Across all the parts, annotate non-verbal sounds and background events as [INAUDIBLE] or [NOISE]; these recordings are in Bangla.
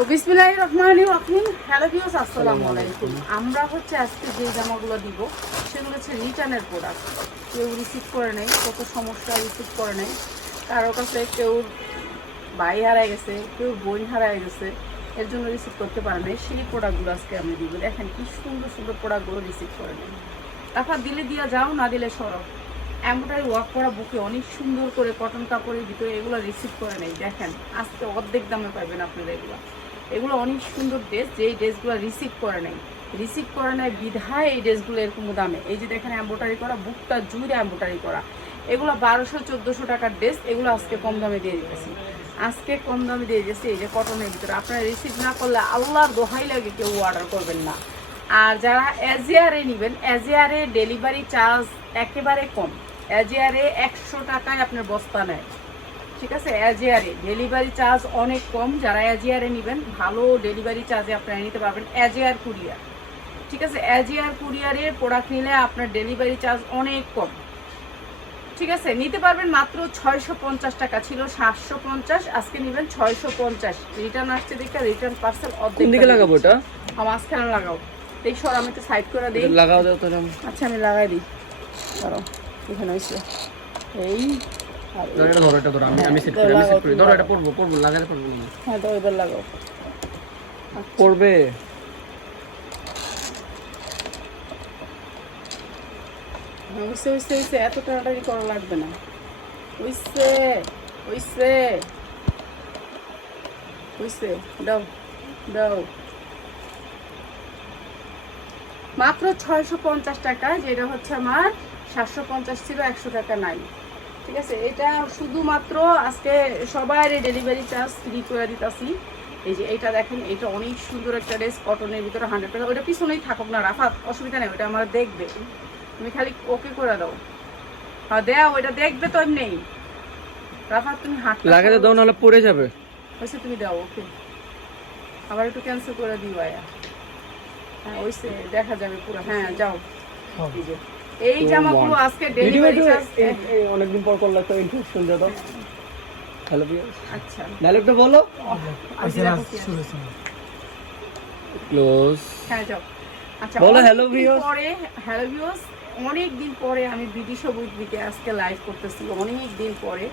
তো বিসমিল্লাহ রহমান রহিম। হ্যালো ভিউস আসসালামু আলাইকুম। আমরা হচ্ছে আজকে যে জামাগুলো দিব, সেগুলো হচ্ছে রিটার্নের প্রোডাক্ট কেউ রিসিভ করে নেই, কত সমস্যা রিসিভ করে নেই। কারও কাছে কেউ ভাই হারাই গেছে, কেউ বোন হারাই গেছে, এর জন্য রিসিভ করতে পারে নাই। সেই প্রোডাক্টগুলো আজকে আমি দিব। দেখেন কি সুন্দর সুন্দর প্রোডাক্টগুলো রিসিভ করে নেই। তারপর দিলে দিয়া যাও, না দিলে সরব এমব্রয়ডারি ওয়ার্ক করা বুকে অনেক সুন্দর করে কটন কাপড়ের ভিতরে এগুলো রিসিভ করে নেই। দেখেন, আজকে অর্ধেক দামে পাবেন আপনারা এগুলো। এগুলো অনেক সুন্দর ড্রেস যে এই ড্রেসগুলো রিসিভ করে নেই। রিসিভ করে নেয় বিধায় এই ড্রেসগুলো এরকম দামে। এই যে দেখেন এম্বোটারি করা, বুকটা জুড়ে এম্বোটারি করা। এগুলো বারোশো, চোদ্দোশো টাকার ড্রেস এগুলো আজকে কম দামে দিয়ে দিতেছি। আজকে কম দামে দিয়ে দিয়েছি এই যে কটনের ভিতরে। আপনারা রিসিভ না করলে আল্লাহর দোহাই লাগে কেউ অর্ডার করবেন না। আর যারা এজিআরে নেবেন এজিআরে ডেলিভারি চার্জ একেবারে কম। এজিআরে একশো টাকায় আপনার বস্তা নেয়। ঠিক আছে? এজিআরে ডেলিভারি চার্জ অনেক কম। যারা এজিআরে নেবেন ভালো ডেলিভারি চার্জে আপনারা নিতে পারবেন এজিআর কুরিয়ার ঠিক আছে? এজিআর কুরিয়ারে প্রোডাক্ট নিলে আপনার ডেলিভারি চার্জ অনেক কম। ঠিক আছে? নিতে পারবেন মাত্র ছয়শো পঞ্চাশ টাকা ছিল সাতশো পঞ্চাশ। আজকে নেবেন ছয়শো পঞ্চাশ। রিটার্ন আসছে দেখে রিটার্ন পার্সেল অর্ধেক দিকে লাগাবো আমার মাঝখানে লাগাও। এই সর আমি একটু সাইড করে দিই। লাগাও দাও আচ্ছা আমি লাগাই দিই। ধরো এখানে হয়েছে। এই। ধরো এটা ধরো এটা ধরো আমি আমি সেট করি আমি সেট করি। ধরো এটা পড়ব পড়ব লাগাতে পারব না হ্যাঁ তো এবার লাগাও। পড়বে হইছে হইছে হইছে এত তাড়াতাড়ি করা লাগবে না। হইছে হইছে হইছে দাও দাও। মাত্র ছয়শো পঞ্চাশ টাকা যেটা হচ্ছে আমার সাতশো পঞ্চাশ ছিল একশো টাকা নাই। ঠিক আছে এটা শুধুমাত্র আজকে সবার ডেলিভারি চার্জ ফ্রি করে দিতেছি। এই যে এটা দেখেন এটা অনেক সুন্দর একটা ড্রেস কটনের ভিতরে হান্ড্রেড পার্সেন্ট ওটা পিছনেই থাকুক না রাফাত অসুবিধা নেই ওটা আমার দেখবে। তুমি খালি ওকে করে দাও। হ্যাঁ দেয়া ওইটা দেখবে তো নেই রাফাত তুমি হাত লাগাতে দাও নাহলে পড়ে যাবে। হয়েছে তুমি দাও ওকে আবার একটু ক্যান্সেল করে দিও আয়া হ্যাঁ ওইসে দেখা যাবে পুরো। হ্যাঁ যাও। এই যে। এই জামাগুলো আজকে ডেলিভারি অনেকদিন পর করলে তো দাও। দাও হ্যালো আচ্ছা। ডায়লগটা বলো। আজকে দেখো কি আছে। ক্লোজ হ্যাঁ যাও। আচ্ছা বলো দিন viewers। পরে হ্যালো ভিউয়ার্স অনেক দিন পরে আমি বিডি সবুজ দিকে আজকে লাইভ করতেছি অনেক দিন পরে।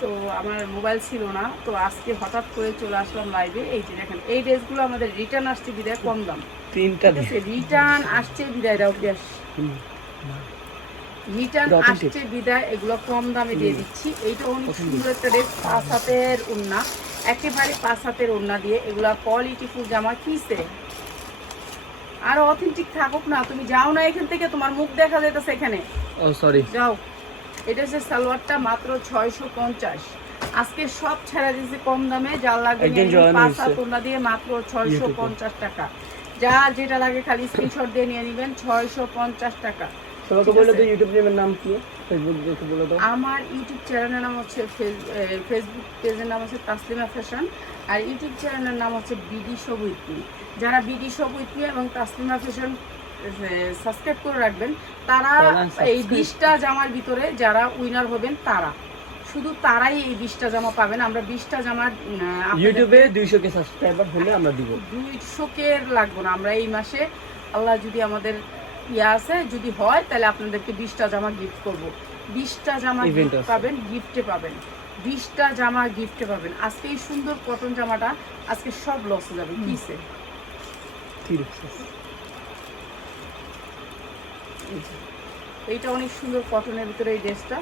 তো আমার মোবাইল ছিল না তো আজকে হঠাৎ করে চলে আসলাম লাইভে এই যে দেখেন এই ড্রেসগুলো আমাদের রিটার্ন আসছে বিদায় কম দাম। তিনটা রিটার্ন আসছে বিদায় দাও গ্যাস। রিটার্ন আসছে বিদায় এগুলো কম দামে দিয়ে দিচ্ছি। এইটা অনেক সুন্দর একটা ড্রেস পাঁচ হাতের একেবারে পাঁচ হাতের দিয়ে এগুলা কোয়ালিটি ফুল জামা কিসে? আর অথেন্টিক থাকুক না তুমি যাও না এখান থেকে তোমার মুখ দেখা যাইতেছে এখানে। ও সরি যাও। এটা হচ্ছে সালোয়ারটা মাত্র ছয়শো পঞ্চাশ। আজকে সব ছেড়ে দিয়েছি কম দামে যা লাগবে। পাঁচ হাত ওড়না দিয়ে মাত্র ছয়শো পঞ্চাশ টাকা। যা যেটা লাগে খালি স্ক্রিনশট দিয়ে নিয়ে নেবেন ছয়শো পঞ্চাশ টাকা। ঠিক বলে। দাও ইউটিউব নেমের নাম কি? ফেসবুক বলে দাও। আমার ইউটিউব চ্যানেলের নাম হচ্ছে ফেসবুক পেজের নাম হচ্ছে তাসলিমা ফ্যাশন আর ইউটিউব চ্যানেলের নাম হচ্ছে বিডি সবুইতমি যারা বিডি সবুইতমি এবং তাসলিমা ফ্যাশন সাবস্ক্রাইব করে রাখবেন তারা এই বিশটা জামার ভিতরে যারা উইনার হবেন তারা। শুধু তারাই এই বিশটা জামা পাবেন। আমরা বিশটা জামা ইউটিউবে দুইশো কে সাবস্ক্রাইবার হলে আমরা দিব। দুইশো কে লাগবো না। আমরা এই মাসে আল্লাহ যদি আমাদের ইয়ে আছে যদি হয় তাহলে আপনাদেরকে বিশটা জামা গিফট করব। বিশটা জামা আছে। পাবেন গিফটে পাবেন। বিশটা জামা গিফটে পাবেন। আজকে এই সুন্দর কটন জামাটা আজকে সব লস হয়ে যাবে। কিসে এইটা অনেক সুন্দর কটনের ভিতরে এই ড্রেসটা।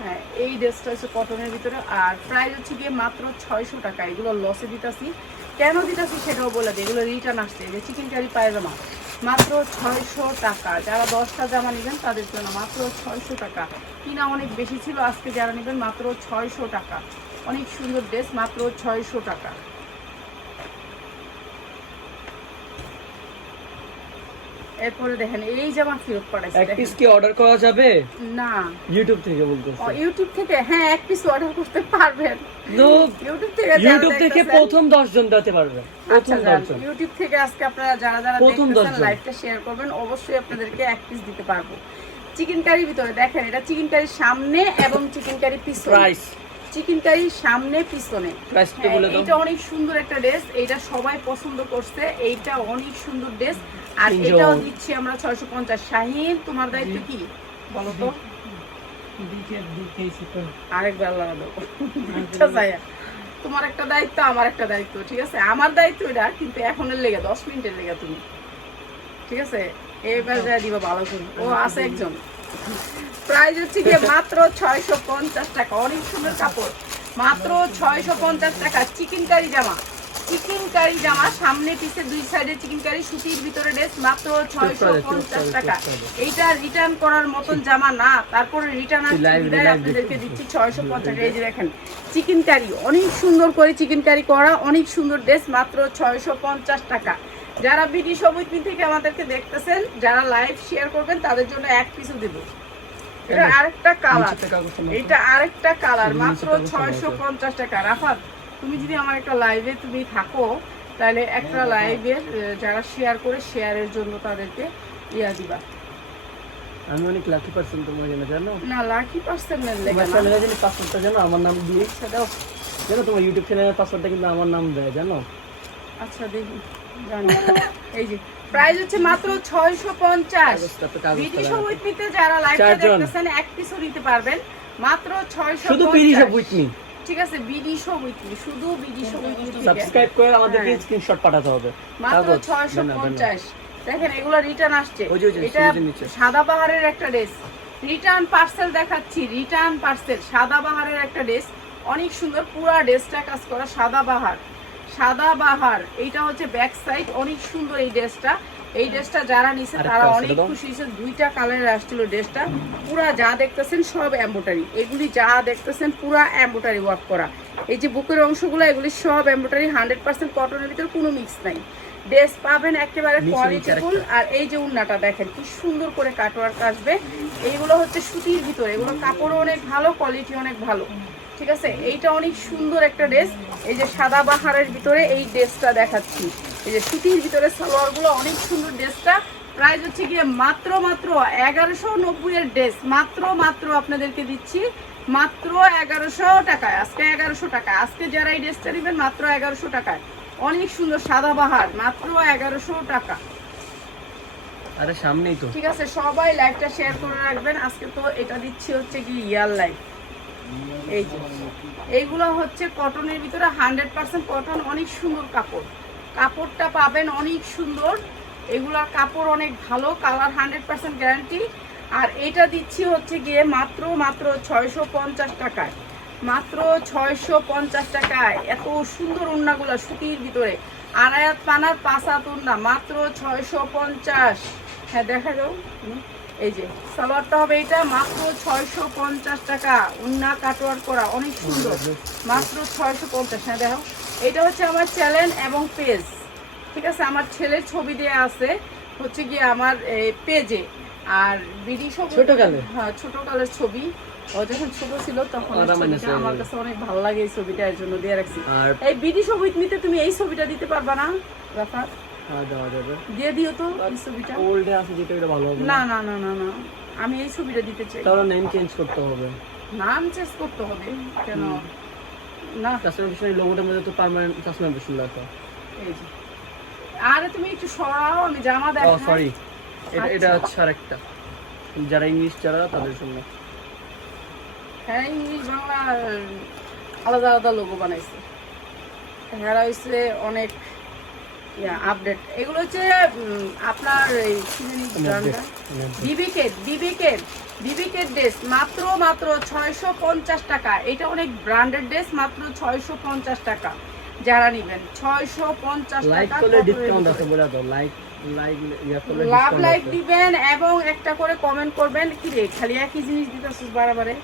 হ্যাঁ এই ড্রেসটা হচ্ছে কটনের ভিতরে। আর প্রাইস হচ্ছে গিয়ে মাত্র ছয়শো টাকা। এগুলো লসে দিতাছি। কেন দিতাছি সেটাও বলে দিই এগুলো রিটার্ন আসছে। যে চিকেন কারি পায়জামা। মাত্র ছয়শো টাকা। যারা দশটা জামা নেবেন, তাদের জন্য মাত্র ছয়শো টাকা। কিনা অনেক বেশি ছিল, আজকে যারা নেবেন মাত্র ছয়শো টাকা। অনেক সুন্দর ড্রেস মাত্র ছয়শো টাকা। এরপরে দেখেন এই জামা ফেরত পাঠাইছে এক পিস কি অর্ডার করা যাবে? না। ইউটিউব থেকে বলতেছে। ইউটিউব থেকে? হ্যাঁ এক পিস অর্ডার করতে পারবেন। ইউটিউব থেকে ইউটিউব থেকে প্রথম দশ জন দিতে পারবে আচ্ছা প্রথম যান, দশ জন। ইউটিউব থেকে আজকে আপনারা যারা যারা প্রথম দেখতেছেন। লাইভটা শেয়ার করবেন অবশ্যই আপনাদেরকে এক পিস দিতে পারব। চিকেন কারির ভিতরে দেখেন এটা চিকেন কারির সামনে এবং চিকেন কারি পিছনে। প্রাইস চিকেন কারি সামনে পিছনে। প্রাইসটা হ্যাঁ, অনেক সুন্দর একটা ড্রেস এইটা সবাই পছন্দ করছে এইটা অনেক সুন্দর ড্রেস আর এটাও দিচ্ছি আমরা ছয়শো পঞ্চাশ। শাহিন তোমার দায়িত্ব কি? বলো তো। আরেকবার লাগাবো [LAUGHS] আচ্ছা তোমার একটা দায়িত্ব আমার একটা দায়িত্ব ঠিক আছে? আমার দায়িত্ব এটা কিন্তু এখনের লেগে দশ মিনিটের লেগে তুমি। ঠিক আছে? এবার যা দিবা ভালো করে। ও আছে একজন। প্রাইস হচ্ছে গিয়ে মাত্র ছয়শো পঞ্চাশ টাকা। অনেক সুন্দর কাপড়। মাত্র ছয়শো পঞ্চাশ টাকা। চিকেন কারি জামা। চিকেন কারি জামা সামনে পিছে দুই সাইডে চিকেন কারি সুতির ভিতরে ড্রেস মাত্র ছয়শো পঞ্চাশ টাকা। এইটা রিটার্ন করার মতন জামা না। তারপরে রিটার্ন দে। আপনাদেরকে দিচ্ছি ছয়শো পঞ্চাশ। এই যে দেখেন চিকেন কারি অনেক সুন্দর করে চিকেন কারি করা অনেক সুন্দর ড্রেস মাত্র ছয়শো পঞ্চাশ টাকা। যারা বিডি সমিতি থেকে আমাদেরকে দেখতেছেন যারা লাইভ শেয়ার করবেন তাদের জন্য এক পিছু দেব। এটা আরেকটা কালার এটা আরেকটা কালার মাত্র ছয়শো আছে। পঞ্চাশ টাকা। রাফাত তুমি যদি আমার একটা লাইভে তুমি থাকো তাহলে একটা লাইভের যারা শেয়ার করে শেয়ারের জন্য তাদেরকে ইয়া দিবা। আমি অনেক লাকি পার্সন তোমার জন্য জানো? না লাকি পার্সেন্টের লেগে তোমার না। চ্যানেলে যদি পাসওয়ার্ডটা জানো আমার নাম দিয়ে দাও। জানো তোমার ইউটিউব চ্যানেলের পাসওয়ার্ডটা কিন্তু আমার নাম দেয় জানো? আচ্ছা দেখি। জানি। এই যে প্রাইস হচ্ছে মাত্র ছয়শো পঞ্চাশ। কাগজটা তো কাগজটা বিডি যারা লাইভটা। দেখতেছেন এক পিসও নিতে পারবেন। মাত্র ছয়শো শুধু পিরিশ উইথ মি ঠিক আছে বিডি সমিতি শুধু বিডি থেকে সাবস্ক্রাইব করে আমাদেরকে হ্যাঁ। স্ক্রিনশট পাঠাতে হবে। মাত্র কাগজ, ছয়শো না, না, না, না। পঞ্চাশ দেখেন এগুলো রিটার্ন আসছে এটা সাদা বাহারের একটা ড্রেস রিটার্ন পার্সেল দেখাচ্ছি রিটার্ন পার্সেল সাদা বাহারের একটা ড্রেস অনেক সুন্দর পুরা ড্রেসটা কাজ করা সাদা বাহার সাদা বাহার এইটা হচ্ছে ব্যাক সাইড অনেক সুন্দর এই ড্রেসটা এই ড্রেসটা যারা নিছে তারা অনেক খুশি হয়েছে দুইটা কালারের আসছিল ড্রেসটা। পুরা যা দেখতেছেন সব এম্বোটারি এগুলি যা দেখতেছেন পুরা এম্বোটারি ওয়ার্ক করা। এই যে বুকের অংশগুলো এগুলি সব এম্বোটারি হান্ড্রেড পার্সেন্ট কটনের ভিতরে কোনো মিক্স নাই। ড্রেস পাবেন একেবারে কোয়ালিটিফুল আর এই যে উন্নাটা দেখেন কি সুন্দর করে কাটওয়ার্ক আসবে। এইগুলো হচ্ছে সুতির ভিতরে। এগুলো কাপড়ও অনেক ভালো কোয়ালিটি অনেক ভালো। ঠিক আছে? এইটা অনেক সুন্দর একটা ড্রেস এই যে সাদা বাহারের ভিতরে এই ড্রেসটা দেখাচ্ছি। এই যে সুতির ভিতরে সালোয়ারগুলো অনেক সুন্দর ড্রেসটা। প্রাইস হচ্ছে গিয়ে মাত্র মাত্র এগারোশো নব্বই এর ড্রেস। মাত্র মাত্র আপনাদেরকে দিচ্ছি। মাত্র এগারোশো টাকায় আজকে এগারোশো টাকা আজকে যারা এই ড্রেসটা নেবেন মাত্র এগারোশো টাকায়। অনেক সুন্দর সাদা বাহার মাত্র এগারোশো টাকা। আরে সামনেই তো। ঠিক আছে সবাই লাইভটা শেয়ার করে রাখবেন। আজকে তো এটা দিচ্ছি হচ্ছে কি ইয়ার লাইভ এই যে এইগুলো হচ্ছে কটনের ভিতরে হান্ড্রেড পার্সেন্ট কটন অনেক সুন্দর কাপড়। কাপড়টা পাবেন অনেক সুন্দর। এগুলার কাপড় অনেক ভালো, কালার হান্ড্রেড পার্সেন্ট গ্যারান্টি। আর এটা দিচ্ছি হচ্ছে গিয়ে মাত্র মাত্র ছয়শো পঞ্চাশ টাকায়। মাত্র ছয়শো পঞ্চাশ টাকায়। এত সুন্দর উন্নাগুলো সুতির ভিতরে। আড়ায়াত পানার পাঁচাত উন্না মাত্র ছয়শো পঞ্চাশ। হ্যাঁ দেখা যাও এই যে সালোয়ারটা হবে এটা মাত্র ছয়শো পঞ্চাশ টাকা। উন্না কাটোয়ার করা অনেক সুন্দর। মাত্র ছয়শো পঞ্চাশ হ্যাঁ দেখো। এটা হচ্ছে আমার চ্যানেল এবং পেজ। ঠিক আছে আমার ছেলের ছবি দেওয়া আছে হচ্ছে গিয়ে আমার পেজে। আর বিডি ছবি ছোটকালে? হ্যাঁ ছোটকালের ছবি। ও যখন ছোট ছিল তখন আমার কাছে অনেক ভালো লাগে এই ছবিটা এর জন্য দিয়ে রাখছি। এই বিডি ছবি নিতে তুমি এই ছবিটা দিতে পারবা না রাফা দেওয়া যাবে। দিয়ে দিও তো এই ছবিটা। ওল্ডে আছে যেটা এটা ভালো হবে না? না না না না আমি এই ছবিটা দিতে চাই। তাহলে নেম চেঞ্জ করতে হবে। নাম চেঞ্জ করতে হবে কেন? না। তাছাড়া বিষয় লোগোটার মধ্যে তো পার্মানেন্ট চাষমা বেশি এই যে। আরে তুমি একটু সরাও আমি জামা দেখো সরি এটা এটা আচ্ছা। হচ্ছে আরেকটা। যারা ইংলিশ যারা তাদের জন্য। হ্যাঁ ইংলিশ বাংলা আলাদা আলাদা লোগো বানাইছে। হ্যাঁ হচ্ছে অনেক আপডেট এগুলো হচ্ছে আপনার এই বিবিকের বিবিকের বিবিকেট ড্রেস মাত্র মাত্র ছয়শো পঞ্চাশ টাকা। এটা অনেক ব্র্যান্ডেড ড্রেস মাত্র ছয়শো পঞ্চাশ টাকা। যারা নিবেন ছয়শো পঞ্চাশ টাকা লাইক লাভ লাইক দিবেন এবং একটা করে কমেন্ট করবেন কি রে খালি একই জিনিস দিতেছিস বারে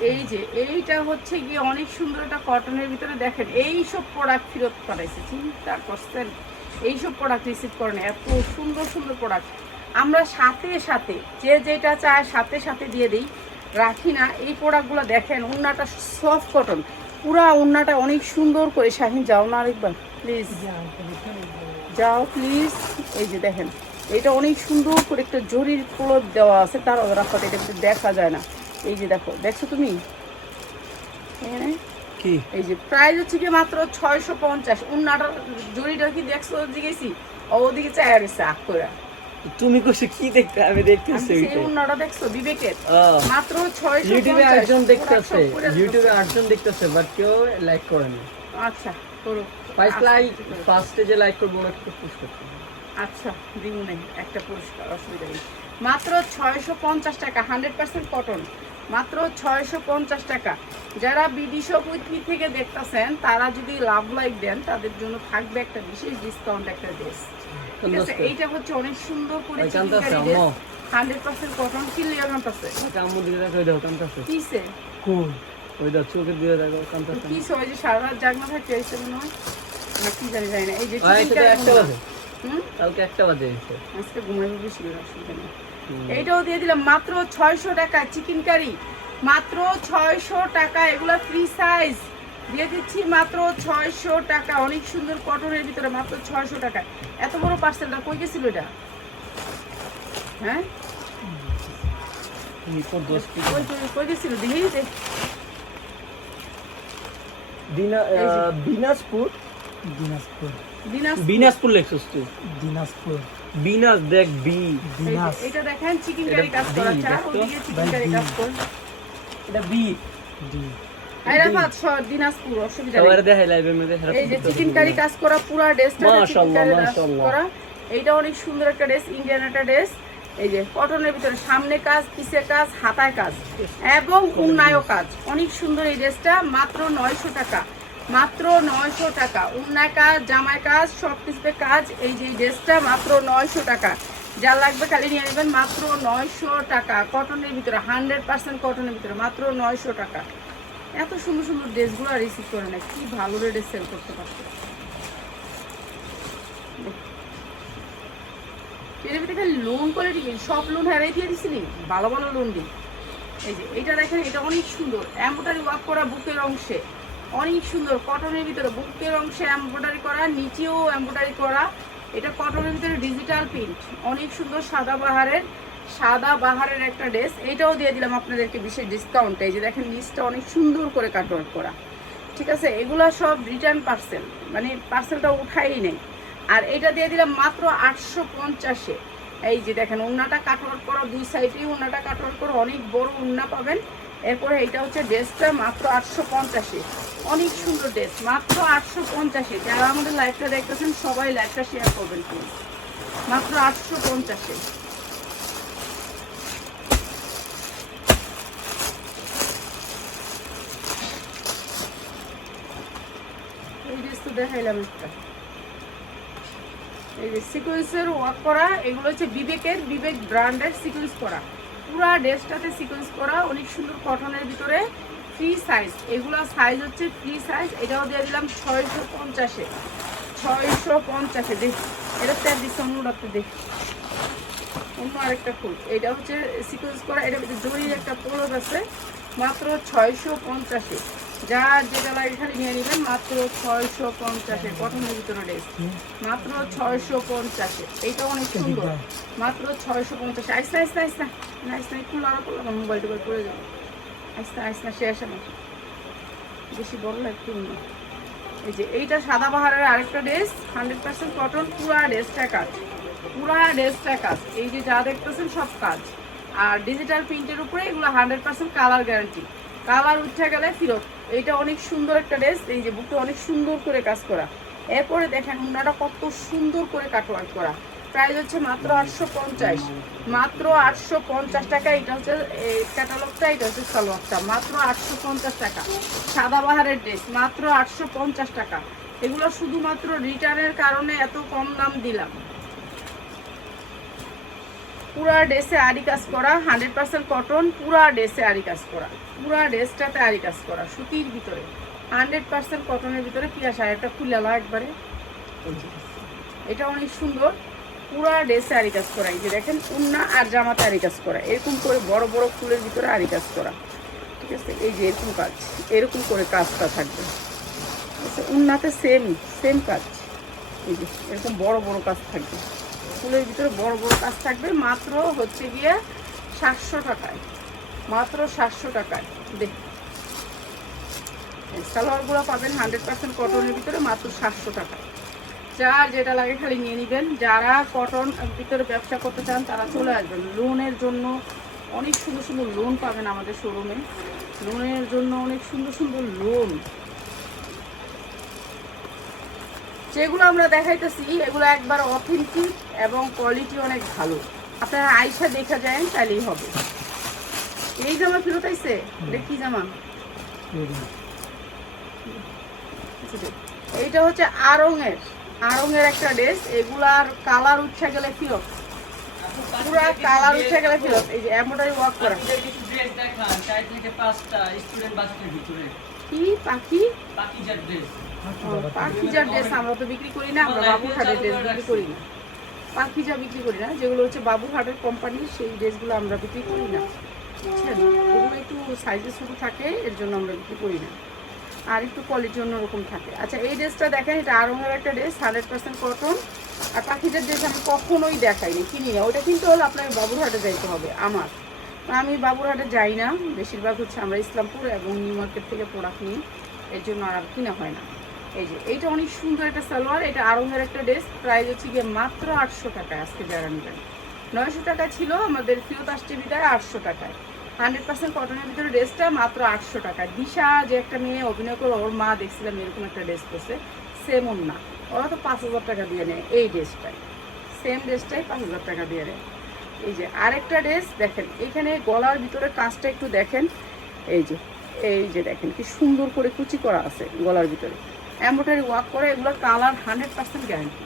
এই যে এইটা হচ্ছে গিয়ে অনেক সুন্দর একটা কটনের ভিতরে দেখেন এই সব প্রোডাক্ট ফেরত পাঠাইছে চিন্তা করছেন? এইসব প্রোডাক্ট রিসিভ করেন এত সুন্দর সুন্দর প্রোডাক্ট আমরা সাথে সাথে যে যেটা চায় সাথে সাথে দিয়ে দিই। রাখি না এই প্রোডাক্টগুলো দেখেন উন্নাটা সফট কটন পুরা উন্নাটা অনেক সুন্দর করে শাহিন যাও না আরেকবার প্লিজ যাও প্লিজ এই যে দেখেন এটা অনেক সুন্দর করে একটা জরির ক্লোথ দেওয়া আছে তার রাখাতে এটা কিন্তু দেখা যায় না। এই যে দেখো দেখছ তুমি? এখানে? কি? এই যে প্রাইস হচ্ছে কি মাত্র ছয়শো পঞ্চাশ। উন্নাটার জড়িটা কি দেখছ জিগেছি ওদিকে চাই আর আগ করে তুমি কইছো কি দেখতে? আমি দেখতেছি সেই উন্নাটা দেখছ বিবেকের? মাত্র ছয়শো ইউটিউবে আটজন দেখতেছে ইউটিউবে আটজন দেখতেছে বাট কেউ লাইক করেনি। আচ্ছা করো লাইক ফার্স্টে যে লাইক করব ওনাকে একটু পুশ করতে আচ্ছা দিব নেই একটা পুরস্কার অসুবিধা নেই। মাত্র ছয়শো পঞ্চাশ টাকা হান্ড্রেড পার্সেন্ট কটন মাত্র ছয়শো পঞ্চাশ টাকা। যারা থেকে দেখতেছেন তারা যদি লাভ লাইক দেন তাদের জন্য থাকবে একটা বিশেষ ডিসকাউন্ট একটা ড্রেস ঠিক আছে? এইটা হচ্ছে অনেক সুন্দর করে হান্ড্রেড পার্সেন্ট কটন কিসে? ওই দেখো কান্তাছে কিসে? ওই যে সারা রাত জাগনা থাকে এসে মনে হয় না কি জানি জানি না। এই যে আর chicken এটা তো curry একটা বাজে কালকে একটা বাজে আজকে ঘুমাইবো বেশি অসুবিধা নেই। এইটাও দিয়ে দিলাম মাত্র ছয়শো টাকা চিকেন কারি মাত্র ছয়শো টাকা এগুলা ফ্রি সাইজ দিয়ে দিচ্ছি মাত্র ছয়শো টাকা অনেক সুন্দর কটনের ভিতরে মাত্র ছয়শো টাকা। এত বড় পার্সেলটা কই গেছিল এটা? হ্যাঁ? বিপদ দোষ কি কই কই- কই গেছিল? দেখি দে। দিনা এই যে। আহ, বিনাজপুর দিনাজপুর লেখছিস তুই? দিনাজপুর। বিনাজ দেখ বি। এটা দেখেন চিকেন কারি কাজ করা ওদিকে চিকেন কারি কাজ কর। এটা বি। ডি হায়দ্রাবাদ শহর দিনাজপুর অসুবিধা সবার নেই। দেখাই লাইভের মধ্যে এই যে চিকেন কারি কাজ করা পুরা ড্রেসটা মাশাআল্লাহ, মাশাআল্লাহ। করা। এইটা অনেক সুন্দর একটা ড্রেস ইন্ডিয়ান একটা ড্রেস এই যে কটনের ভিতরে সামনে কাজ পিছে কাজ হাতায় কাজ। এবং উন্নায়ও কাজ। অনেক সুন্দর এই ড্রেসটা মাত্র নয়শো টাকা। মাত্র নয়শো টাকা। উন্নায় কাজ জামায় কাজ, সব কিছুতে কাজ, এই যে ড্রেসটা মাত্র নয়শো টাকা। যা লাগবে খালি নিয়ে নেবেন মাত্র নয়শো টাকা। কটনের ভিতরে হান্ড্রেড পার্সেন্ট কটনের ভিতরে মাত্র নয়শো টাকা। এত সুন্দর সুন্দর ড্রেসগুলো রিসিভ করে না। কি ভালো রেটে সেল করতে খালি লোন করে দিবি সব লোন হারাই দিয়ে দিছিলি ভালো ভালো লোন দিই। এই যে এটা দেখেন, এটা অনেক সুন্দর। এম্ব্রয়ডারি ওয়ার্ক করা বুকের অংশে। অনেক সুন্দর। কটনের ভিতরে বুকের অংশে এম্ব্রয়ডারি করা, নিচেও এম্ব্রয়ডারি করা। এটা কটনের ভিতরে ডিজিটাল প্রিন্ট অনেক সুন্দর সাদা বাহারের সাদা বাহারের একটা ড্রেস এটাও দিয়ে দিলাম আপনাদেরকে বিশেষ ডিসকাউন্টে এই যে দেখেন লিস্টটা অনেক সুন্দর করে কাটওয়ার্ক করা। ঠিক আছে? এগুলো সব রিটার্ন পার্সেল মানে পার্সেলটা উঠাই নেই। আর এটা দিয়ে দিলাম মাত্র আটশো পঞ্চাশে। এই যে দেখেন উন্নাটা কাটওয়ার্ক করা, দুই সাইডেই উন্নাটা কাটওয়ার্ক করা, অনেক বড় উন্না পাবেন। এরপরে এটা হচ্ছে ড্রেসটা মাত্র আটশো পঞ্চাশে। অনেক সুন্দর ড্রেস, মাত্র আটশো পঞ্চাশে। যারা আমাদের লাইভটা দেখতেছেন, সবাই লাইভটা শেয়ার করবেন মাত্র আটশো পঞ্চাশে। এই ড্রেস তো দেখাইলাম একটা। এই যে সিকোয়েন্সের ওয়ার্ক করা, এগুলো হচ্ছে বিবেকের, বিবেক ব্র্যান্ডের সিকোয়েন্স করা। পুরা ড্রেসটাতে সিকোয়েন্স করা, অনেক সুন্দর কটনের ভিতরে ফ্রি সাইজ এগুলো সাইজ হচ্ছে ফ্রি সাইজ এটাও দিয়ে দিলাম ছয়শো পঞ্চাশে। ছয়শো পঞ্চাশে, দেখ। এটা স্যার দিচ্ছে অন্য ডাক্তার দেখ। অন্য আরেকটা ফুল। এটা হচ্ছে সিকোয়েন্স করা এটা জরির একটা পোলক আছে, মাত্র ছয়শো পঞ্চাশে। যার যেটা লাগে খালি নিয়ে নেবেন মাত্র ছয়শো পঞ্চাশে কটনের ভিতরে ড্রেস। মাত্র ছয়শো পঞ্চাশে এইটা অনেক সুন্দর। মাত্র ছয়শো পঞ্চাশে। আইসা আইসা আইসা। না আইসা একটু লড়া করলাম আমার মোবাইল টোবাইল পড়ে যাবে। আইসা আইসা শেষ আমার বেশি বড় একটু অন্য। এই যে এইটা সাদা বাহারের আরেকটা ড্রেস হান্ড্রেড পার্সেন্ট কটন পুরা ড্রেসটা কাজ। পুরা ড্রেসটা কাজ। এই যে যা দেখতেছেন সব কাজ। আর ডিজিটাল প্রিন্টের উপরে এগুলো hundred percent colour guarantee colour উঠে গেলে ফিরত। এইটা অনেক সুন্দর একটা ড্রেস, এই যে বুকটা অনেক সুন্দর করে কাজ করা। এরপরে দেখেন উনাটা কত সুন্দর করে কাটওয়ার্ক করা। প্রাইস হচ্ছে মাত্র আটশো পঞ্চাশ। মাত্র আটশো পঞ্চাশ টাকা, এটা হচ্ছে ক্যাটালগটা এটা হচ্ছে সালোয়ারটা। মাত্র আটশো পঞ্চাশ টাকা। সাদা বাহারের ড্রেস মাত্র আটশো পঞ্চাশ টাকা। এগুলো শুধুমাত্র রিটার্নের কারণে এত কম দাম দিলাম। পুরা ড্রেসে আরি কাজ করা হান্ড্রেড পার্সেন্ট কটন পুরা ড্রেসে আরি কাজ করা। পুরা ড্রেসটাতে আরি কাজ করা সুতির ভিতরে। হান্ড্রেড পার্সেন্ট কটনের ভিতরে একটা খুলে আলা একবারে। এটা অনেক সুন্দর। পুরা ড্রেসে আরি কাজ করা এই যে দেখেন উন্না আর জামাতে আরি কাজ করা। এরকম করে বড় বড় ফুলের ভিতরে আরি কাজ করা। ঠিক আছে? এই যে এরকম কাজ এরকম করে কাজটা থাকবে। আচ্ছা, উন্নাতে সেম সেম কাজ। এই যে এরকম বড় বড় কাজ থাকবে। ফুলের ভিতরে বড় বড় কাজ থাকবে, মাত্র হচ্ছে গিয়ে সাতশো টাকায়। মাত্র সাতশো টাকায়। দেখ। সালোয়ারগুলো পাবেন হান্ড্রেড পার্সেন্ট কটনের ভিতরে মাত্র সাতশো টাকা যার যেটা লাগে খালি নিয়ে নেবেন। যারা কটন ভিতরে ব্যবসা করতে চান, তারা চলে আসবেন। লোনের জন্য অনেক সুন্দর সুন্দর লোন পাবেন আমাদের শোরুমে লোনের জন্য অনেক সুন্দর সুন্দর লোন যেগুলো আমরা দেখাইতেছি এগুলো একবার অথেন্টিক এবং কোয়ালিটি অনেক ভালো। আপনারা আইসা দেখা যায় তাহলেই হবে। এই জামা ফেরত আইসে এটা কি জামা? এইটা হচ্ছে আরঙের আরঙের একটা ড্রেস এগুলার কালার উঠে গেলে ফিরত পুরা কালার উঠে গেলে ফিরত এই যে এমব্রয়ডারি ওয়ার্ক করা। ড্রেস দেখান চার থেকে পাঁচটা স্টুডেন্ট বাচ্চাদের ভিতরে। কি পাখি? পাকিজার ড্রেস পাখিজার ড্রেস আমরা তো বিক্রি করি না, আমরা বাবুঘাটের ড্রেস বিক্রি করি না। পাখিজা বিক্রি করি না, যেগুলো হচ্ছে বাবুঘাটের কোম্পানি সেই ড্রেসগুলো আমরা বিক্রি করি না। বুঝছেন ওগুলো একটু সাইজে ছোটো থাকে, এর জন্য আমরা বিক্রি করি না। আর একটু কোয়ালিটি অন্যরকম থাকে। আচ্ছা এই ড্রেসটা দেখেন, এটা আরঙের একটা ড্রেস হান্ড্রেড পার্সেন্ট কটন আর পাখিজার ড্রেস আমি কখনোই দেখাইনি, কিনি না। ওটা কিন্তু হলো আপনাকে বাবুরহাটে যাইতে হবে, আমার। আমি বাবুরহাটে যাই না, বেশিরভাগ হচ্ছে আমরা ইসলামপুর এবং নিউ মার্কেট থেকে প্রোডাক্ট নিই, এর জন্য আর কিনা হয় না। এই যে, এইটা অনেক সুন্দর একটা সালোয়ার, এটা আরঙের একটা ড্রেস, প্রাইস হচ্ছে গিয়ে মাত্র আটশো টাকায় আজকে যারা নেবেন। নয়শো টাকা ছিল, আমাদের ফিরত আসছে বিদায় আটশো টাকায়। হান্ড্রেড পার্সেন্ট কটনের ভিতরে ড্রেসটা মাত্র আটশো টাকা। দিশা যে একটা মেয়ে অভিনয় করে ওর মা দেখছিলাম এরকম একটা ড্রেস করছে সেম ওর না। ওরা তো পাঁচ হাজার টাকা দিয়ে নেয় এই ড্রেসটাই। সেম ড্রেসটাই পাঁচ হাজার টাকা দিয়ে নেয়। এই যে, আরেকটা ড্রেস দেখেন, এখানে গলার ভিতরে কাজটা একটু দেখেন। এই যে এই যে দেখেন, কি সুন্দর করে কুচি করা আছে গলার ভিতরে। এম্ব্রয়ডারি ওয়ার্ক করে এগুলো colour hundred percent guarantee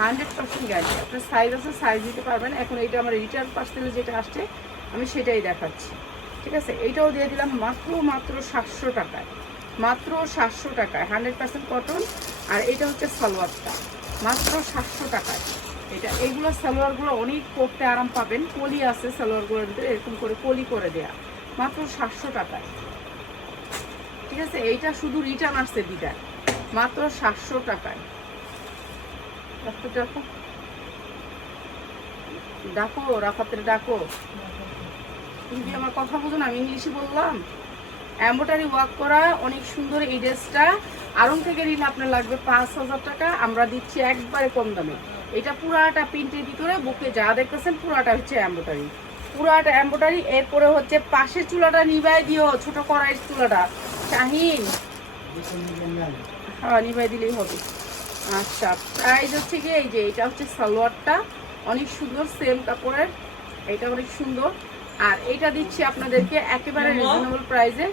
hundred percent guarantee আপনার সাইজ আছে সাইজ দিতে পারবেন। এখন এইটা আমার রিটার্ন পার্সেলে যেটা আসছে, আমি সেটাই দেখাচ্ছি। ঠিক আছে? এইটাও দিয়ে দিলাম মাত্র মাত্র সাতশো টাকায়। মাত্র সাতশো টাকায়। হান্ড্রেড পার্সেন্ট কটন আর এটা হচ্ছে সালোয়ারটা। মাত্র সাতশো টাকায়। এটা, এইগুলো সালোয়ারগুলো অনেক পরতে আরাম পাবেন। কলি আছে সালোয়ারগুলোর ভিতরে, এরকম করে কলি করে দেয়া। মাত্র সাতশো টাকায়। ঠিক আছে? এইটা শুধু রিটার্ন আসছে দিটা মাত্র সাতশো টাকায়। ডাকো, রাফাতের ডাকো। তুমি আমার কথা বুঝো না? আমি ইংলিশে বললাম। এম্বোটারি ওয়ার্ক করা, অনেক সুন্দর এই ড্রেসটা। আরং থেকে নিলে আপনার লাগবে পাঁচ হাজার টাকা। আমরা দিচ্ছি একবারে কম দামে। এটা পুরাটা প্রিন্টের ভিতরে, বুকে যা দেখতেছেন, পুরাটা হচ্ছে এম্বোটারি পুরাটা এম্বোটারি এরপরে হচ্ছে পাশের চুলাটা নিবাই দিও, ছোট কড়াইয়ের চুলাটা। শাহিন। নিভাই দিলেই হবে। আচ্ছা প্রাইস হচ্ছে কি এই যে এটা হচ্ছে সালোয়ারটা। অনেক সুন্দর সেম কাপড়ের। এটা অনেক সুন্দর। আর এটা দিচ্ছি আপনাদেরকে একেবারে রিজনেবল প্রাইসে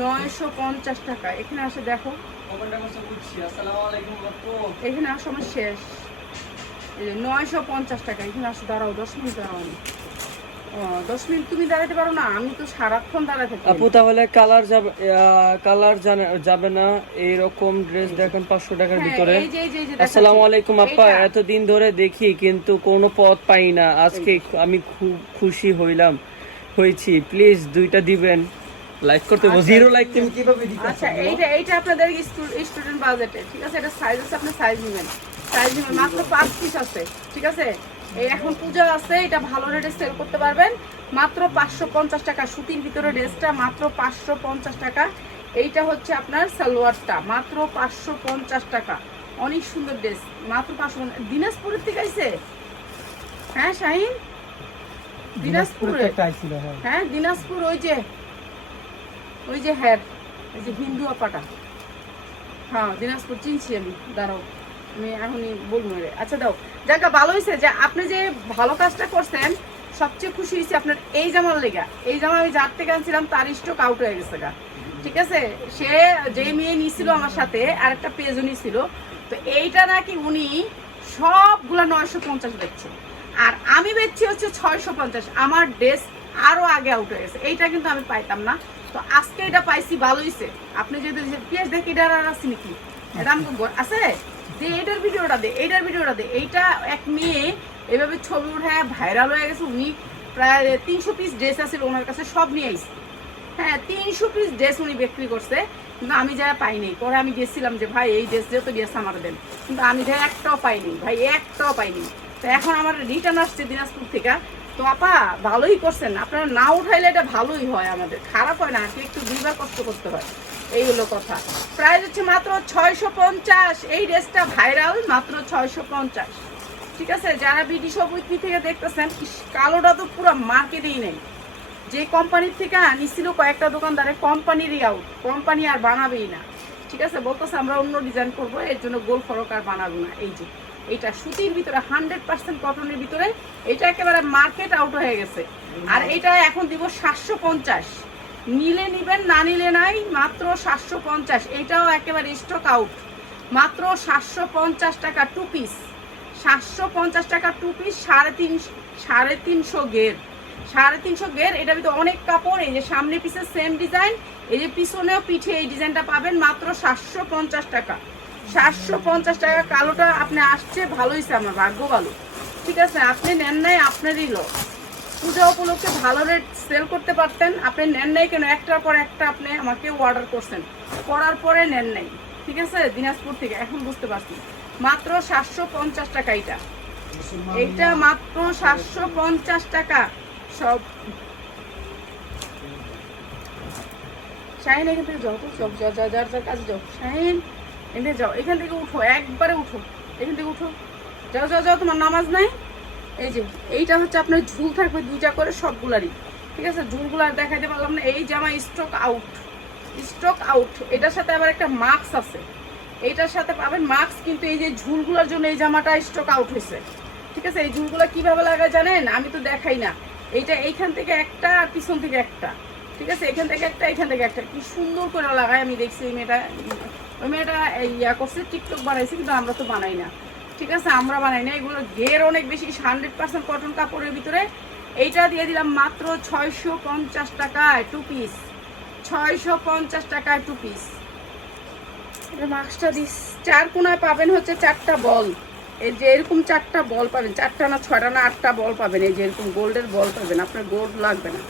নয়শো পঞ্চাশ টাকা। এখানে আসে দেখো। এখানে আসার সময় শেষ। এই যে নয়শো পঞ্চাশ টাকা। এখানে আসো দাঁড়াও দশ মিনিট দাঁড়াও দশ মিনিট তুমি দাঁড়াতে পারো না আমি তো সারাক্ষণ দাঁড়াতে থাকি আপু তাহলে কালার যাবে কালার যাবে না। এইরকম ড্রেস দেখেন পাঁচশো টাকার হ্যাঁ, ভিতরে। এই যে এই যে এই যে দেখাচ্ছি। আসসালামু আলাইকুম আপা। এতদিন ধরে দেখি কিন্তু কোনো পথ পাই না। আজকে আমি খুব খুশি হইলাম হয়েছি। প্লিজ দুইটা দিবেন। লাইক করতে জিরো লাইক তুমি কীভাবে দিতে আচ্ছা এইটা এইটা আপনাদের স্টুডেন্ট বাজেটে ঠিক আছে? এটা সাইজ আছে আপনি সাইজ নেবেন। সাইজ নেবেন মাত্র পাঁচ পিস আছে ঠিক আছে? এই এখন পূজা আছে এটা ভালো রেটে সেল করতে পারবেন। মাত্র পাঁচশো পঞ্চাশ টাকা সুতির ভিতরে ড্রেসটা মাত্র পাঁচশো পঞ্চাশ টাকা। এইটা হচ্ছে আপনার সালোয়ারটা মাত্র পাঁচশো পঞ্চাশ টাকা। অনেক সুন্দর ড্রেস মাত্র পাঁচশো দিনাজপুরের থেকে আইছে? হ্যাঁ শাহিন? দিনাজপুরে হ্যাঁ। হ্যাঁ দিনাজপুর ওই যে ওই যে হ্যাঁ ওই যে হিন্দু আপাটা। হ্যাঁ দিনাজপুর চিনছি আমি দাঁড়াও। আমি এখনই বলব রে আচ্ছা দাও। জায়গা ভালো হয়েছে যে আপনি যে ভালো কাজটা করছেন, সবচেয়ে খুশি হয়েছে আপনার এই জামার লেগা। এই জামা আমি যার থেকে আনছিলাম, তার স্টক আউট হয়ে গেছে গা। ঠিক আছে? সে যে মেয়ে নিছিল আমার সাথে আর একটা পেজও নিছিল তো এইটা নাকি উনি সবগুলা নয়শো পঞ্চাশ বেচছে। আর আমি বেচছি হচ্ছে ছয়শো পঞ্চাশ। আমার ড্রেস আরও আগে আউট হয়ে গেছে। এইটা কিন্তু আমি পাইতাম না। তো আজকে এটা পাইছি, ভালো হয়েছে। আপনি যদি পেঁয়াজ দেখি, এটা আর আছে নাকি? এটা আমাকে আছে? যে এইটার ভিডিওটা দে, এইটার ভিডিওটা দে। এইটা এক মেয়ে এভাবে ছবি উঠায় ভাইরাল হয়ে গেছে, উনি প্রায় তিনশো পিস ড্রেস আছে ওনার কাছে সব নিয়ে আইছে। হ্যাঁ তিনশো পিস ড্রেস উনি বিক্রি করছে, কিন্তু আমি যা পাইনি পরে আমি গেছিলাম যে, ভাই, এই ড্রেস যেহেতু ড্রেস আমার দেন। কিন্তু আমি যা একটাও পাইনি ভাই, একটাও পাইনি তো এখন আমার রিটার্ন আসছে দিনাজপুর থেকে। তো আপা, ভালোই করছেন। আপনারা না উঠাইলে এটা ভালোই হয় আমাদের। খারাপ হয় না আজকে একটু দুইবার কষ্ট করতে হয়। এই হলো কথা। প্রাইস হচ্ছে মাত্র ছয়শো পঞ্চাশ। এই ড্রেসটা ভাইরাল, মাত্র ছয়শো পঞ্চাশ। ঠিক আছে? যারা বিডি সবুজমি থেকে দেখতেছেন কালোটা তো পুরো মার্কেটেই নেই। যে কোম্পানির থেকে নিছিল কয়েকটা দোকানদারে কোম্পানিরই আউট কোম্পানি আর বানাবেই না। ঠিক আছে? বলতেছে আমরা অন্য ডিজাইন করব, এর জন্য গোল ফরক আর বানাবো না। এই যে। এইটা সুতির ভিতরে হান্ড্রেড পার্সেন্ট কটনের ভিতরে, এটা একেবারে মার্কেট আউট হয়ে গেছে। আর এটা এখন দিব সাতশো পঞ্চাশ। নিলে নিবেন, না নিলে নাই, মাত্র সাতশো পঞ্চাশ। এইটাও একেবারে স্টক আউট মাত্র সাতশো পঞ্চাশ টাকা টু পিস সাতশো পঞ্চাশ টাকা টু পিস সাড়ে তিন সাড়ে তিনশো গের সাড়ে তিনশো গের এটা ভিতরে অনেক কাপড়, এই যে সামনে পিসের সেম ডিজাইন এই যে পিছনেও পিঠে এই ডিজাইনটা পাবেন মাত্র সাতশো পঞ্চাশ টাকা। সাতশো পঞ্চাশ টাকা কালোটা আপনি আসছে, ভালোই আমার ভাগ্য ভালো। ঠিক আছে, আপনি নেন নাই, আপনারই লস পূজা উপলক্ষে ভালো রেট সেল করতে পারতেন, আপনি নেন নাই কেন? একটার পর একটা আপনি আমাকে অর্ডার করছেন। করার পরে নেন নাই। ঠিক আছে, দিনাজপুর থেকে, এখন বুঝতে পারছি মাত্র সাতশো পঞ্চাশ টাকা এটা এটা মাত্র সাতশো পঞ্চাশ টাকা। সব শাহিন এখান থেকে যাও তো সব যা যা, যার যার কাছে যাও শাহিন থেকে যাও, এখান থেকে উঠো, একবারে উঠো, এখান থেকে উঠো। যাও যাও যাও, তোমার নামাজ নাই? এই যে, এইটা হচ্ছে আপনার ঝুল থাকবে দুইটা করে সবগুলারই, ঠিক আছে? ঝুলগুলো আর দেখাইতে পারলাম না, এই জামা স্টক আউট স্টক আউট এটার সাথে আবার একটা মাস্ক আছে। এইটার সাথে পাবেন মাস্ক কিন্তু এই যে ঝুলগুলোর জন্য এই জামাটা স্টক আউট হয়েছে, ঠিক আছে? এই ঝুলগুলো কীভাবে লাগায় জানেন? আমি তো দেখাই না। এইটা এইখান থেকে একটা আর পিছন থেকে একটা, ঠিক আছে? এখান থেকে একটা, এখান থেকে একটা, কি সুন্দর করে লাগায়, আমি দেখছি এই মেয়েটা। ওই মেয়েটা ইয়া করছে টিকটক বানাইছে, কিন্তু আমরা তো বানাই না। ঠিক আছে, আমরা বানাই না, এগুলো ঘের অনেক বেশি হান্ড্রেড পার্সেন্ট কটন কাপড়ের ভিতরে। এইটা দিয়ে দিলাম মাত্র ছয়শো পঞ্চাশ টাকায় টু পিস ছয়শো পঞ্চাশ টাকায় টু পিস মাস্কটা দিস। চার কোনায় পাবেন হচ্ছে চারটা বল। এই যে এরকম চারটা বল পাবেন, চারটা না, ছয়টা না, আটটা বল পাবেন, এই যে এরকম গোল্ডের বল পাবেন, আপনার গোল্ড লাগবে না।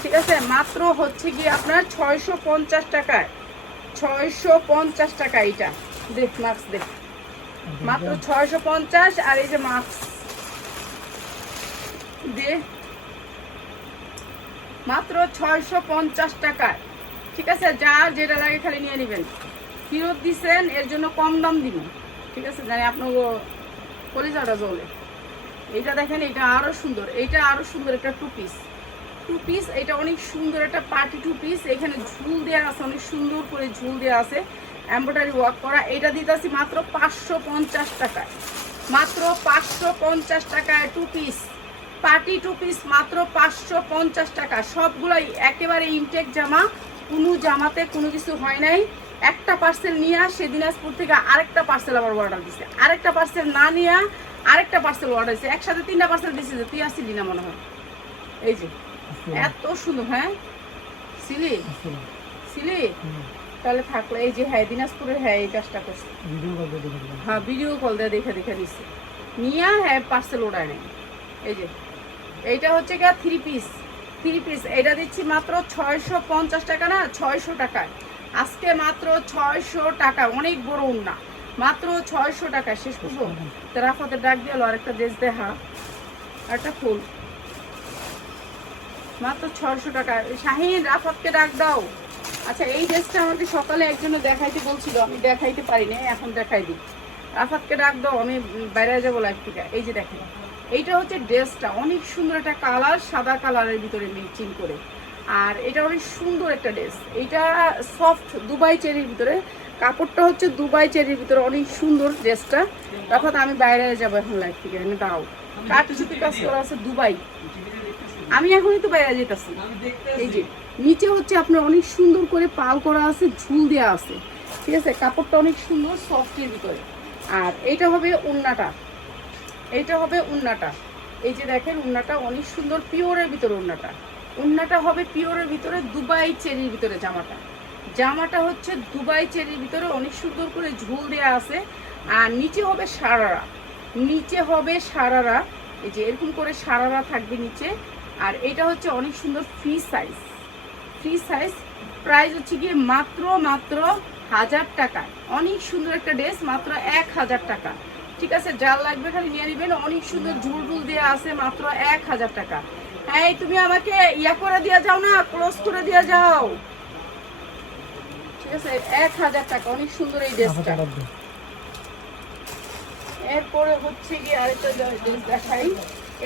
ঠিক আছে, মাত্র হচ্ছে কি আপনার ছয়শো পঞ্চাশ টাকায়। ছয়শো পঞ্চাশ টাকা এইটা। দেখ মাস্ক দেখ। মাত্র ছয়শো পঞ্চাশ আর এই যে মাস্ক দে। মাত্র ছয়শো পঞ্চাশ টাকায় ঠিক আছে? যা যেটা লাগে খালি নিয়ে নেবেন। ফেরত দিছেন এর জন্য কম দাম দিব। ঠিক আছে? জানি আপনার কলিজাটা জ্বলে। এইটা দেখেন এটা আরও সুন্দর। এইটা আরও সুন্দর একটা টু পিস টু পিস এটা অনেক সুন্দর একটা পার্টি টু পিস এখানে ঝুল দেওয়া আছে, অনেক সুন্দর করে ঝুল দেওয়া আছে। এমব্রয়ডারি ওয়ার্ক করা। এটা দিতেছি মাত্র পাঁচশো পঞ্চাশ টাকায়। মাত্র পাঁচশো পঞ্চাশ টাকায় two piece party two piece মাত্র পাঁচশো পঞ্চাশ টাকা। সবগুলাই একেবারে ইনটেক জামা। কোনো জামাতে কোনো কিছু হয় নাই। একটা পার্সেল নিয়ে সে দিনাজপুর থেকে আরেকটা পার্সেল আবার অর্ডার দিছে। আরেকটা পার্সেল না নিয়ে আরেকটা পার্সেল অর্ডার দিছে। একসাথে তিনটা পার্সেল দিছে তুই আসছিলি না মনে হয়। এই যে। এত সুন্দর হ্যাঁ? সিলি? সিলি? তাহলে থাকল এই যে হ্যাঁ দিনাজপুরের হ্যাঁ এই কাজটা করছে। হ্যাঁ ভিডিও কল দিয়ে দেখে দেখে দিচ্ছে। নিয়ে হ্যাঁ পার্সেল ওড়ায় নেই। এই যে এইটা হচ্ছে গিয়ে থ্রি পিস থ্রি পিস এটা দিচ্ছি মাত্র ছয়শো পঞ্চাশ টাকা না ছয়শো টাকায় আজকে মাত্র ছয়শো টাকা অনেক বড় উন্না। মাত্র ছয়শো টাকা শেষ করব? রাফাতে ডাক দিল আরেকটা দেশ দেখা। একটা ফুল। মাত্র ছয়শো টাকা। শাহিন রাফাতকে ডাক দাও। আচ্ছা এই ড্রেসটা আমাকে সকালে একজনে দেখাইতে বলছিল আমি দেখাইতে পারিনি এখন দেখাই দিই। রাফাতকে ডাক দাও আমি বাইরে যাব লাইফ থেকে। এই যে দেখেন এইটা হচ্ছে ড্রেসটা অনেক সুন্দর একটা কালার সাদা কালারের ভিতরে মিক্সিং করে। আর এটা অনেক সুন্দর একটা ড্রেস। এটা সফট দুবাই চেরির ভিতরে কাপড়টা হচ্ছে দুবাই চেরির ভিতরে অনেক সুন্দর ড্রেসটা। তখন আমি বাইরে যাব এখন লাইফ থেকে দাও কাজ করা আছে দুবাই। আমি এখনই তো বাইরে যেতেছি এই যে নিচে হচ্ছে আপনার অনেক সুন্দর করে পাল করা আছে ঝুল দেওয়া আছে। ঠিক আছে? কাপড়টা অনেক সুন্দর সফটের ভিতরে। আর এইটা হবে উন্নাটা। এইটা হবে উন্নাটা। এই যে দেখেন উন্নাটা অনেক সুন্দর পিওরের ভিতরে উন্নাটা। উন্নাটা হবে পিওরের ভিতরে দুবাই চেরির ভিতরে জামাটা। জামাটা হচ্ছে দুবাই চেরির ভিতরে অনেক সুন্দর করে ঝুল দেওয়া আছে। আর নিচে হবে সারারা। নিচে হবে সারারা। এই যে এরকম করে সারারা থাকবে নিচে। আর এটা হচ্ছে অনেক সুন্দর free size free size price হচ্ছে গিয়ে মাত্র মাত্র হাজার টাকা। অনেক সুন্দর একটা ড্রেস মাত্র এক হাজার টাকা। ঠিক আছে যার লাগবে খালি নিয়ে নেবেন। অনেক সুন্দর ঝুল টুল দিয়ে আছে মাত্র এক হাজার টাকা। এই তুমি আমাকে ইয়া করে দিয়ে যাও না ক্লোজ করে দিয়ে যাও। ঠিক আছে এক হাজার টাকা অনেক সুন্দর এই ড্রেসটা এরপরে হচ্ছে কি আরেকটা ড্রেস দেখাই।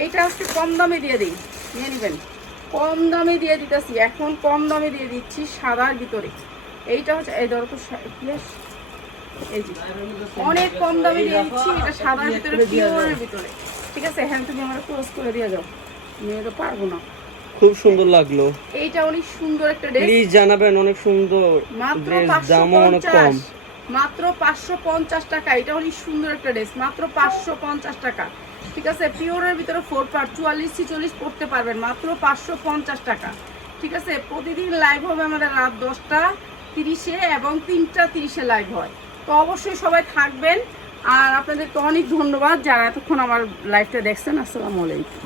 এইটা হচ্ছে কম দামে দিয়ে দিই। নিয়ে নেবেন। কম দামে দিয়ে দিতেছি। এখন কম দামে দিয়ে দিচ্ছি সাদার ভিতরে। এইটা হচ্ছে এই ধরো তো এই যে অনেক কম দামে দিয়ে দিচ্ছি। এটা সাদার ভিতরে পিওরের ভিতরে। ঠিক আছে হ্যাঁ তুমি আমার ক্লোজ করে দিয়ে যাও। নিয়ে তো পারব না। খুব সুন্দর লাগল। এইটা অনেক সুন্দর একটা ড্রেস। প্লিজ জানাবেন অনেক সুন্দর মাত্র দামও অনেক কম। মাত্র পাঁচশো পঞ্চাশ টাকা। এটা অনেক সুন্দর একটা ড্রেস। মাত্র পাঁচশো পঞ্চাশ টাকা। ঠিক আছে? পিওরের ভিতরে ফোর পার চুয়াল্লিশ, ছিচল্লিশ পড়তে পারবেন। মাত্র পাঁচশো পঞ্চাশ টাকা। ঠিক আছে? প্রতিদিন লাইভ হবে আমাদের রাত দশটা তিরিশে এবং তিনটা তিরিশে লাইভ হয়। তো অবশ্যই সবাই থাকবেন। আর আপনাদেরকে অনেক ধন্যবাদ যারা এতক্ষণ আমার লাইভটা দেখছেন। আসসালামু আলাইকুম।